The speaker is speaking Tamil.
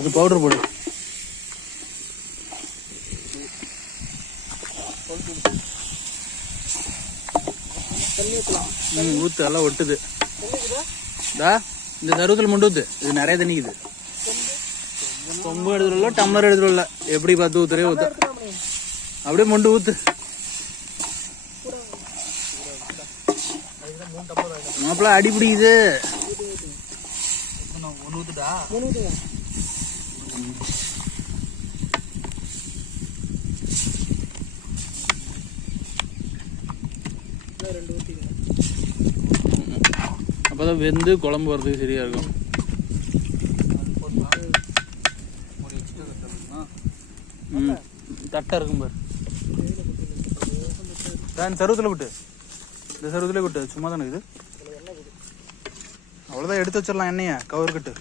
அது பவுடர் போடு. ஊத்து எல்லாம் ஒட்டுது. இந்த சருவத்தில் மட்டும் ஊத்து. இது நிறைய தண்ணிக்குது. கொம்பு எடுத்துல டம்ளர் எடுத்துல எப்படி பார்த்து ஊத்துறே ஊத்து. அப்படியே மொண்டு ஊத்து. மாப்பிள்ள அடி பிடிக்குது. அப்பதான் வெந்து குழம்பு வரதுக்கு சரியா இருக்கும். தட்டை இருக்கும் பாரு. சருவத்தில் விட்டு, இந்த சருவத்துல விட்டு. சும்மா தானே இது. அவ்வளோதான், எடுத்து வச்சிடலாம் எண்ணெயை. கவர் கட்டு.